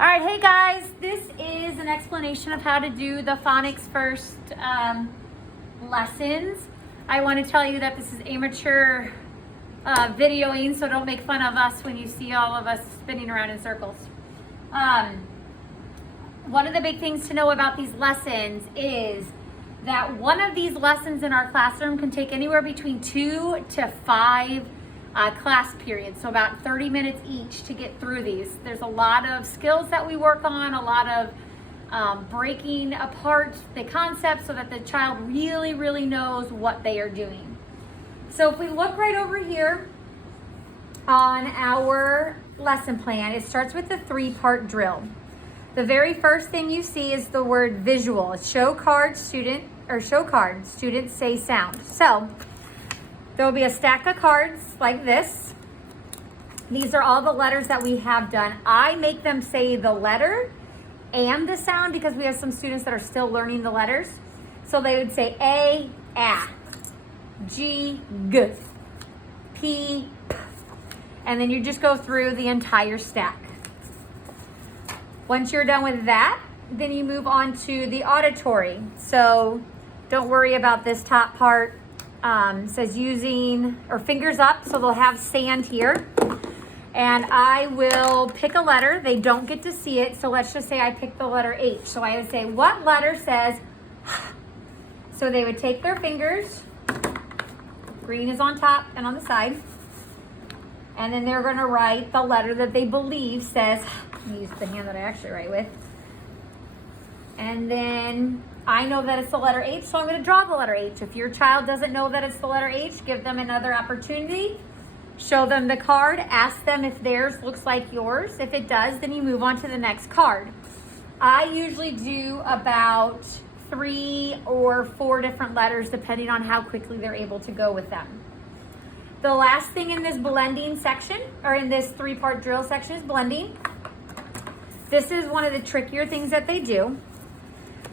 All right, hey guys, this is an explanation of how to do the phonics first lessons. I want to tell you that this is amateur videoing, so don't make fun of us when you see all of us spinning around in circles. One of the big things to know about these lessons is that one of these lessons in our classroom can take anywhere between 2 to 5 class periods, so about 30 minutes each to get through these. There's a lot of skills that we work on, a lot of breaking apart the concepts so that the child really knows what they are doing. So if we look right over here on our lesson plan, it starts with a 3-part drill. The very first thing you see is the word visual. It's show card, student, or show card, students say sound. So there will be a stack of cards like this. These are all the letters that we have done. I make them say the letter and the sound because we have some students that are still learning the letters. So they would say A, G, G, P, P. And then you just go through the entire stack. Once you're done with that, then you move on to the auditory. So don't worry about this top part. It says using or fingers up, so they'll have sand here. And I will pick a letter. They don't get to see it, so let's just say I picked the letter H. So I would say, what letter says So they would take their fingers, green is on top and on the side, and then they're gonna write the letter that they believe says, use the hand that I actually write with. And then I know that it's the letter H, so I'm going to draw the letter H. If your child doesn't know that it's the letter H, give them another opportunity. Show them the card. Ask them if theirs looks like yours. If it does, then you move on to the next card. I usually do about 3 or 4 different letters depending on how quickly they're able to go with them. The last thing in this blending section, or in this 3-part drill section, is blending. This is one of the trickier things that they do.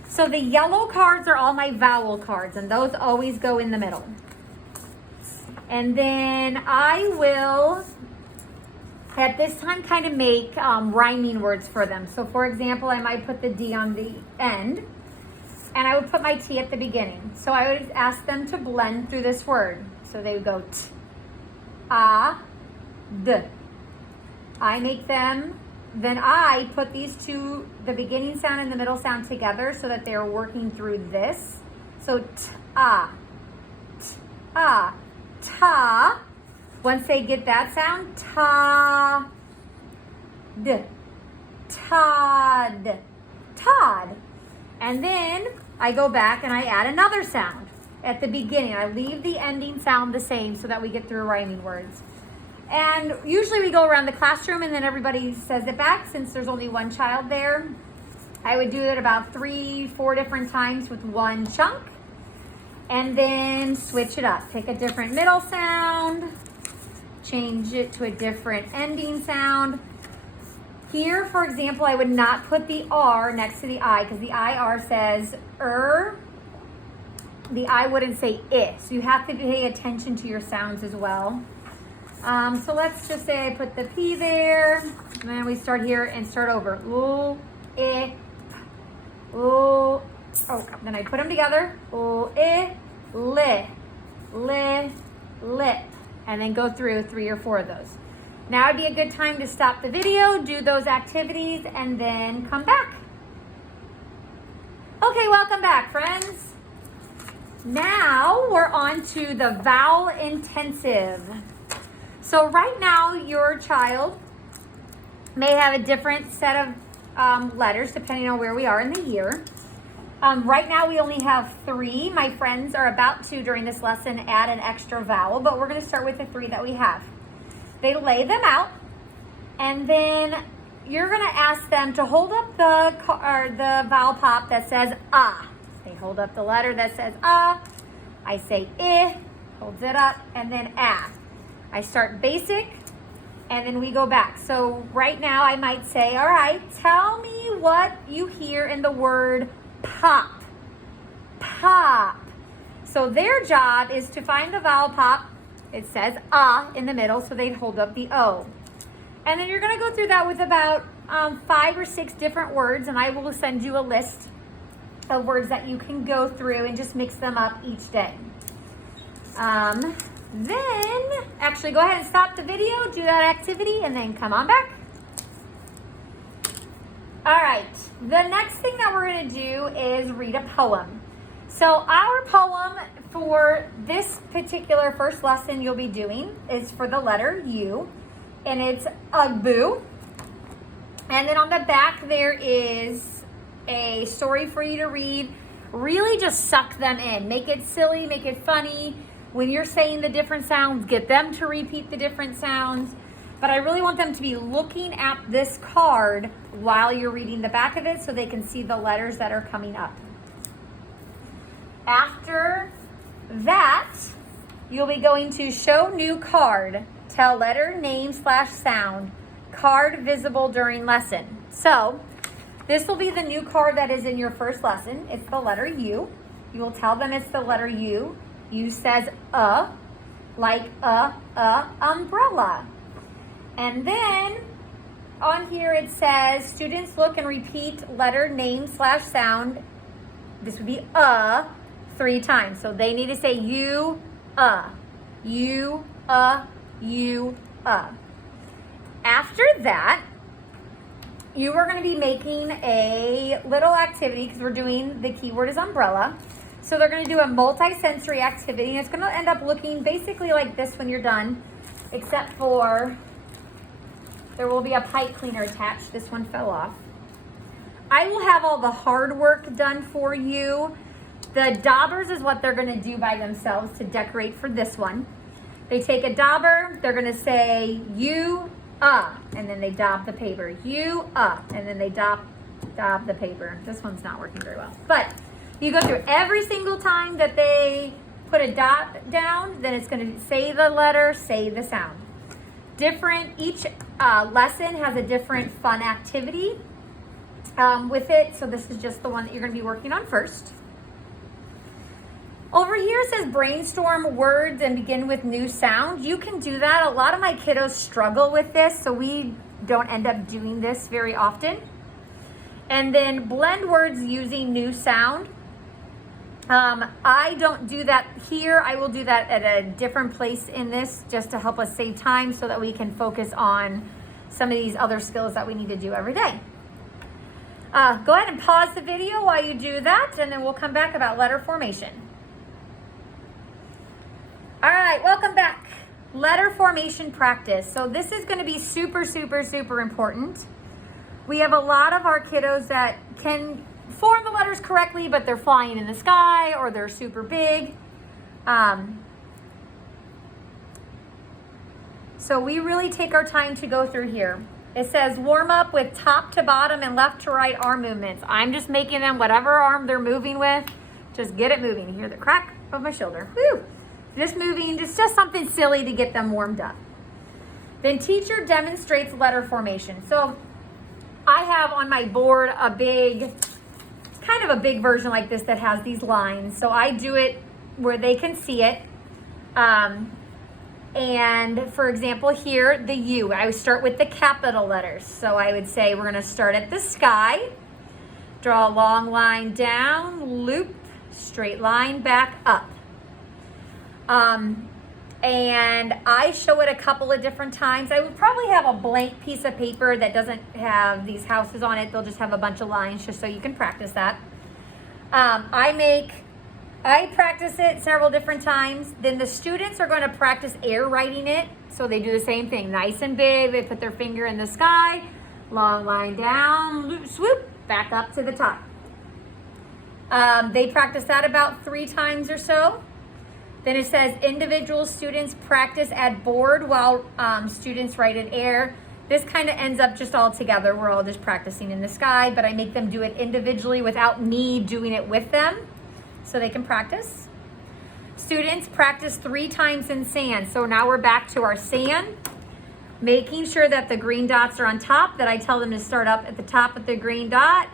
So the yellow cards are all my vowel cards, and those always go in the middle. And then I will, at this time, kind of make rhyming words for them. So for example, I might put the D on the end, and I would put my T at the beginning. So I would ask them to blend through this word. So they would go T, A, D. I make them. Then I put these two, the beginning sound and the middle sound together so that they're working through this. So ta, ta. Once they get that sound, ta, d, tod, tod. And then I go back and I add another sound at the beginning. I leave the ending sound the same so that we get through rhyming words. And usually we go around the classroom and then everybody says it back. Since there's only one child there, I would do it about 3-4 different times with one chunk. And then switch it up. Pick a different middle sound. Change it to a different ending sound. Here, for example, I would not put the R next to the I because the IR says The I wouldn't say I. So you have to pay attention to your sounds as well. So let's just say I put the P there, and then we start here and start over. Ooh, I, ooh. Oh, then I put them together. Ooh, I, li, lip, and then go through 3 or 4 of those. Now would be a good time to stop the video, do those activities, and then come back. Okay, welcome back, friends. Now we're on to the vowel intensive. So right now, your child may have a different set of letters depending on where we are in the year. Right now, we only have 3. My friends are about to, during this lesson, add an extra vowel, but we're going to start with the 3 that we have. They lay them out, and then you're going to ask them to hold up the vowel pop that says ah. They hold up the letter that says ah. I say I, holds it up, and then ah. I start basic, and then we go back. So right now I might say, all right, tell me what you hear in the word pop. Pop. So their job is to find the vowel pop. It says ah in the middle, so they'd hold up the O. And then you're gonna go through that with about 5 or 6 different words, and I will send you a list of words that you can go through and just mix them up each day. Then, actually go ahead and stop the video, do that activity, and then come on back. All right, the next thing that we're gonna do is read a poem. So our poem for this particular first lesson you'll be doing is for the letter U, and it's Ugbo. And then on the back there is a story for you to read. Really just suck them in. Make it silly, make it funny. When you're saying the different sounds, get them to repeat the different sounds. But I really want them to be looking at this card while you're reading the back of it so they can see the letters that are coming up. After that, you'll be going to show new card, tell letter, name, / sound, card visible during lesson. So this will be the new card that is in your first lesson. It's the letter U. You will tell them it's the letter U. U says like umbrella. And then on here it says students look and repeat letter, name, / sound. This would be 3 times. So they need to say you, you, you, After that, you are going to be making a little activity because we're doing, the keyword is umbrella. So they're going to do a multi-sensory activity, and it's going to end up looking basically like this when you're done, except for there will be a pipe cleaner attached. This one fell off. I will have all the hard work done for you. The daubers is what they're going to do by themselves to decorate for this one. They take a dauber, they're going to say you, and then they daub the paper. You, and then they daub the paper. This one's not working very well. But you go through every single time that they put a dot down, then it's going to say the letter, say the sound. Each lesson has a different fun activity with it. So this is just the one that you're going to be working on first. Over here it says brainstorm words and begin with new sound. You can do that. A lot of my kiddos struggle with this, so we don't end up doing this very often. And then blend words using new sound. I don't do that here. I will do that at a different place in this just to help us save time so that we can focus on some of these other skills that we need to do every day. Go ahead and pause the video while you do that, and then we'll come back about letter formation. All right, welcome back. Letter formation practice. So this is going to be super, super, super important. We have a lot of our kiddos that can form the letters correctly, but they're flying in the sky or they're super big. So we really take our time to go through here. It says warm up with top to bottom and left to right arm movements. I'm just making them whatever arm they're moving with. Just get it moving. You hear the crack of my shoulder. Woo! Just moving, it's just something silly to get them warmed up. Then teacher demonstrates letter formation. So I have on my board a big, kind of a big version like this that has these lines. So I do it where they can see it. And for example here, the U, I would start with the capital letters. So I would say we're gonna start at the sky, draw a long line down, loop, straight line back up. And I show it a couple of different times. I would probably have a blank piece of paper that doesn't have these houses on it. They'll just have a bunch of lines just so you can practice that. I practice it several different times. Then the students are going to practice air writing it. So they do the same thing, nice and big. They put their finger in the sky, long line down, loop, swoop, back up to the top. They practice that about 3 times or so. Then it says individual students practice at board while students write in air. This kind of ends up just all together. We're all just practicing in the sky, but I make them do it individually without me doing it with them so they can practice. Students practice 3 times in sand. So now we're back to our sand, making sure that the green dots are on top, that I tell them to start up at the top of the green dot,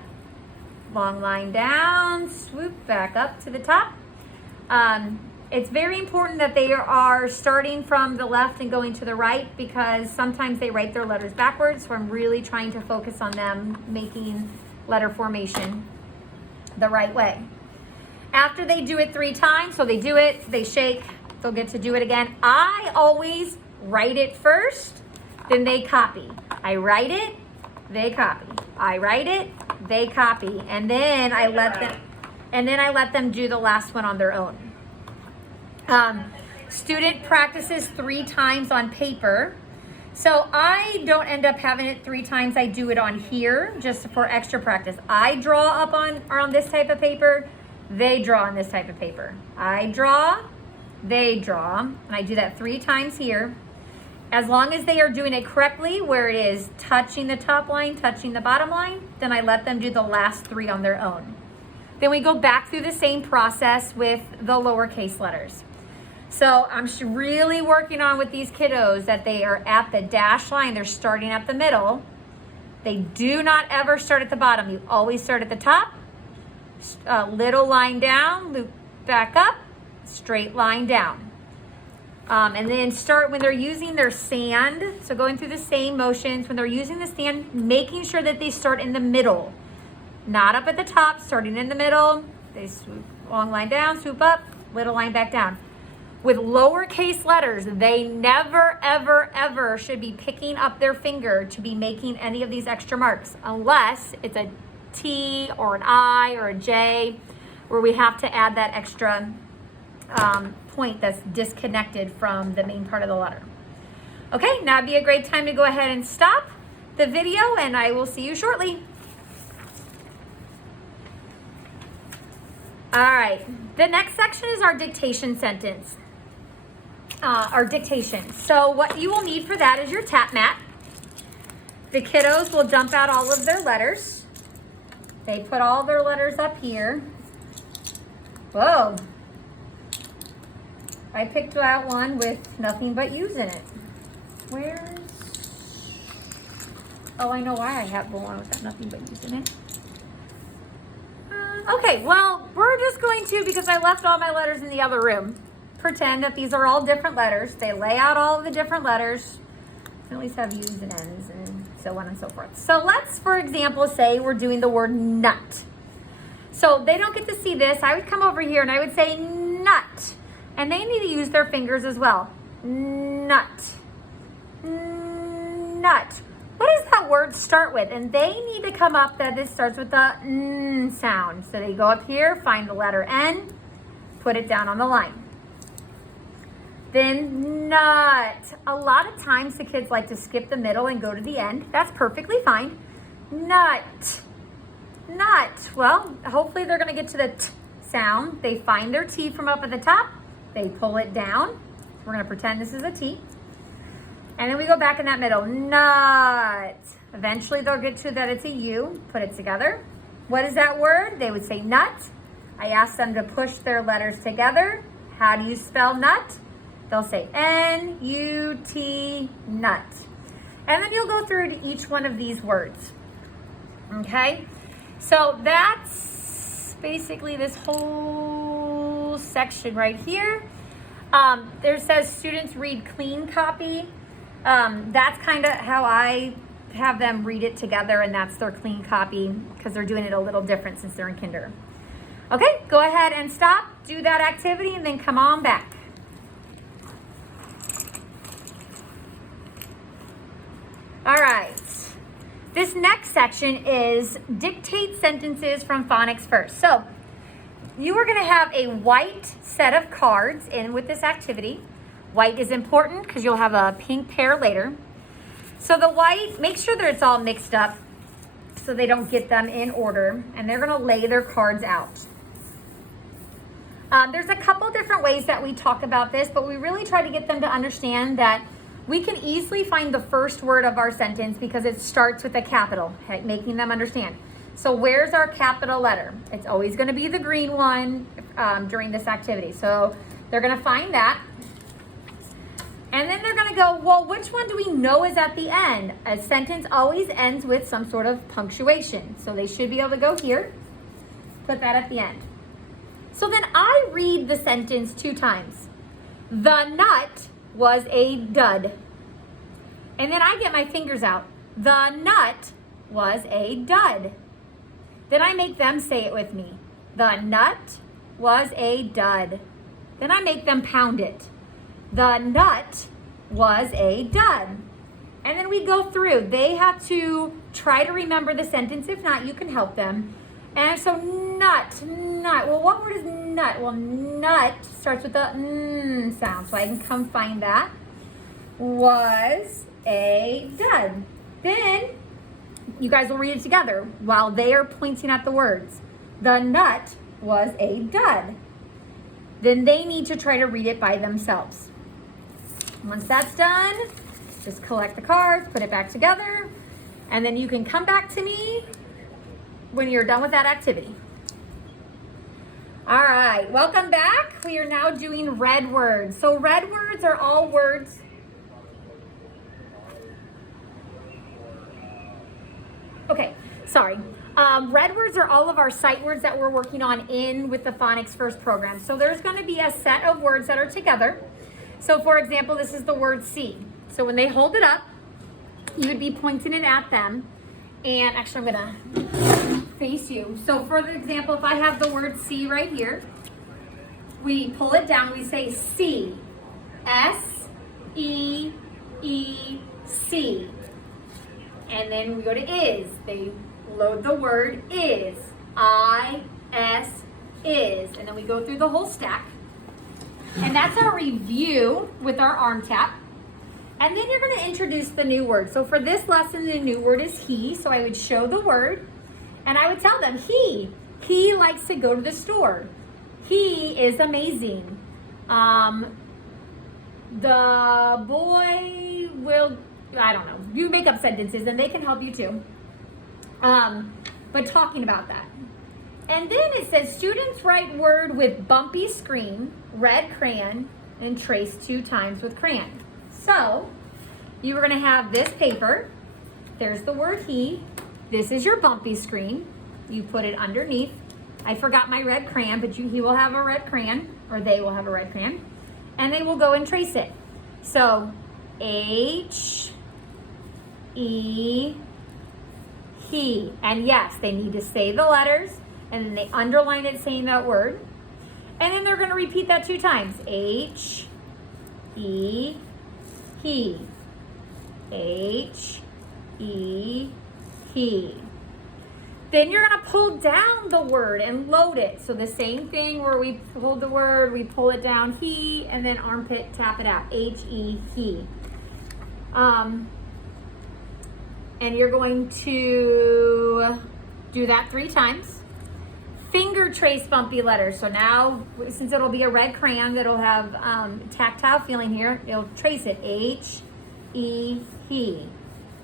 long line down, swoop back up to the top. It's very important that they are starting from the left and going to the right, because sometimes they write their letters backwards. So I'm really trying to focus on them making letter formation the right way. After they do it 3 times, so they do it, they shake, they'll get to do it again. I always write it first, then they copy. I write it, they copy. I write it, they copy, and then I let them do the last one on their own. Student practices 3 times on paper. So I don't end up having it 3 times. I do it on here just for extra practice. I draw up on this type of paper. They draw on this type of paper. I draw, they draw, and I do that 3 times here. As long as they are doing it correctly, where it is touching the top line, touching the bottom line, then I let them do the last 3 on their own. Then we go back through the same process with the lowercase letters. So I'm really working on with these kiddos that they are at the dash line. They're starting at the middle. They do not ever start at the bottom. You always start at the top. Little line down, loop back up, straight line down. And then start when they're using their sand. So going through the same motions. When they're using the sand, making sure that they start in the middle. Not up at the top, starting in the middle. They swoop, long line down, swoop up, little line back down. With lowercase letters, they never, ever, ever should be picking up their finger to be making any of these extra marks, unless it's a T or an I or a J, where we have to add that extra point that's disconnected from the main part of the letter. Okay, now would be a great time to go ahead and stop the video, and I will see you shortly. All right, the next section is our dictation sentence. Our dictation. So what you will need for that is your tap mat. The kiddos will dump out all of their letters. They put all their letters up here. Whoa. I picked out one with nothing but U's in it. Where's... Oh, I know why I have the one with that nothing but U's in it. Okay, well, we're just going to, because I left all my letters in the other room, pretend that these are all different letters. They lay out all of the different letters. At least have U's and N's and so on and so forth. So let's, for example, say we're doing the word nut. So they don't get to see this. I would come over here and I would say nut. And they need to use their fingers as well. Nut. Nut. What does that word start with? And they need to come up that this starts with the N sound. So they go up here, find the letter N, put it down on the line. Then nut. A lot of times the kids like to skip the middle and go to the end. That's perfectly fine. Nut. Nut. Well, hopefully they're going to get to the T sound. They find their T from up at the top. They pull it down. We're going to pretend this is a T. And then we go back in that middle. Nut. Eventually they'll get to that it's a U. Put it together. What is that word? They would say nut. I asked them to push their letters together. How do you spell nut? They'll say N-U-T, nut. And then you'll go through to each one of these words. Okay? So that's basically this whole section right here. There says students read clean copy. That's kind of how I have them read it together, and that's their clean copy because they're doing it a little different since they're in kinder. Okay, go ahead and stop, do that activity, and then come on back. All right, this next section is dictate sentences from phonics first. So you are gonna have a white set of cards in with this activity. White is important because you'll have a pink pair later. So the white, make sure that it's all mixed up so they don't get them in order, and they're gonna lay their cards out. There's a couple different ways that we talk about this, but we really try to get them to understand that we can easily find the first word of our sentence because it starts with a capital, making them understand. So where's our capital letter? It's always going to be the green one during this activity. So they're going to find that. And then they're going to go, well, which one do we know is at the end? A sentence always ends with some sort of punctuation. So they should be able to go here, put that at the end. So then I read the sentence 2 times. The nut was a dud. And then I get my fingers out. The nut was a dud. Then I make them say it with me. The nut was a dud. Then I make them pound it. The nut was a dud. And then we go through. They have to try to remember the sentence. If not, you can help them. And so nut. Well, what word is nut? Well, nut starts with the sound. So I can come find that. Was a dud. Then you guys will read it together while they are pointing at the words. The nut was a dud. Then they need to try to read it by themselves. Once that's done, just collect the cards, put it back together, and then you can come back to me when you're done with that activity. All right, welcome back. We are now doing red words. So red words are all words. Okay, sorry. Red words are all of our sight words that we're working on with the Phonics First program. So there's going to be a set of words that are together. So for example, this is the word see. So when they hold it up, you would be pointing it at them. And actually, I'm going to face you. So for example, if I have the word see right here, we pull it down, we say see. S-E-E-C. And then we go to is. They load the word is. I-S is. And then we go through the whole stack. And that's our review with our arm tap. And then you're going to introduce the new word. So for this lesson, the new word is he. So I would show the word and I would tell them he likes to go to the store. He is amazing. The boy will, I don't know. You make up sentences and they can help you too. But talking about that. And then it says students write word with bumpy screen, red crayon, and trace 2 times with crayon. So you are going to have this paper. There's the word he. This is your bumpy screen. You put it underneath. I forgot my red crayon, but he will have a red crayon, or they will have a red crayon. And they will go and trace it. So H, E, he. And yes, they need to say the letters. And then they underline it saying that word. And then they're going to repeat that 2 times. H, E, he. H, E, he. Then you're going to pull down the word and load it. So the same thing where we pull the word, we pull it down, he, and then armpit, tap it out. H, E, he. And you're going to do that 3 times. Finger trace bumpy letters. So now, since it'll be a red crayon that'll have tactile feeling here, it'll trace it. H, E, he.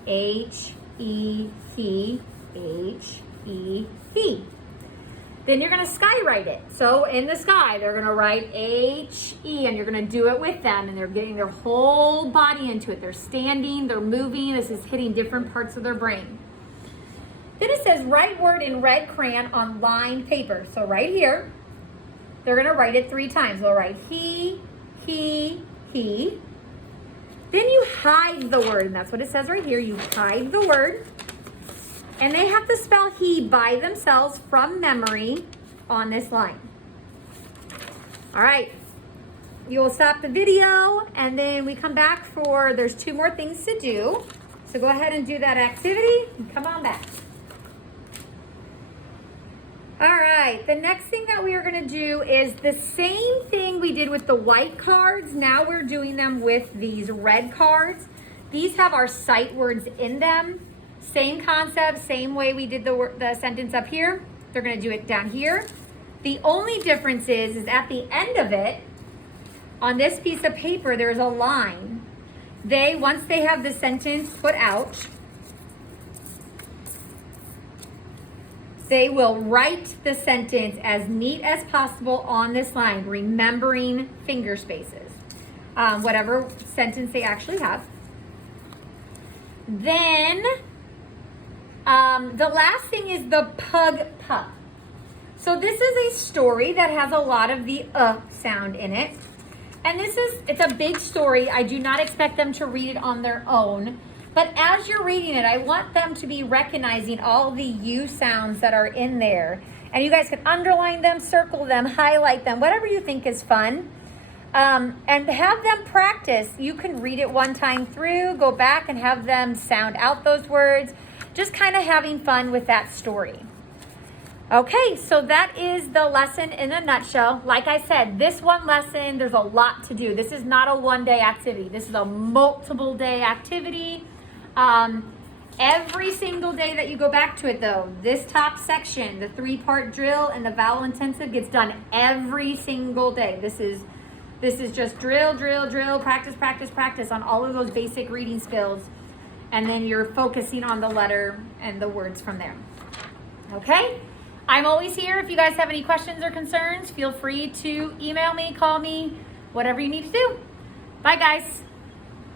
H, E, he. H, E, he. Then you're going to sky write it. So in the sky, they're going to write H, E, and you're going to do it with them, and they're getting their whole body into it. They're standing, they're moving. This is hitting different parts of their brain. Then it says write word in red crayon on lined paper. So right here, they're going to write it 3 times. They'll write he. Then you hide the word, and that's what it says right here. You hide the word. And they have to spell he by themselves from memory on this line. All right. You will stop the video, and then we come back for, there's 2 more things to do. So go ahead and do that activity, and come on back. All right, the next thing that we are going to do is the same thing we did with the white cards. Now we're doing them with these red cards. These have our sight words in them. Same concept, same way we did the sentence up here. They're going to do it down here. The only difference is at the end of it, on this piece of paper, there's a line. Once they have the sentence put out, they will write the sentence as neat as possible on this line, remembering finger spaces, whatever sentence they actually have. Then the last thing is the pug pup. So this is a story that has a lot of the sound in it. And it's a big story. I do not expect them to read it on their own. But as you're reading it, I want them to be recognizing all the U sounds that are in there. And you guys can underline them, circle them, highlight them, whatever you think is fun. And have them practice. You can read it one time through, go back and have them sound out those words. Just kind of having fun with that story. Okay, so that is the lesson in a nutshell. Like I said, this one lesson, there's a lot to do. This is not a one-day activity. This is a multiple day activity. Every single day that you go back to it though, this top section, the 3-part drill and the vowel intensive gets done every single day. This is just drill, practice, practice, practice on all of those basic reading skills. And then you're focusing on the letter and the words from there. Okay? I'm always here. If you guys have any questions or concerns, feel free to email me, call me, whatever you need to do. Bye, guys.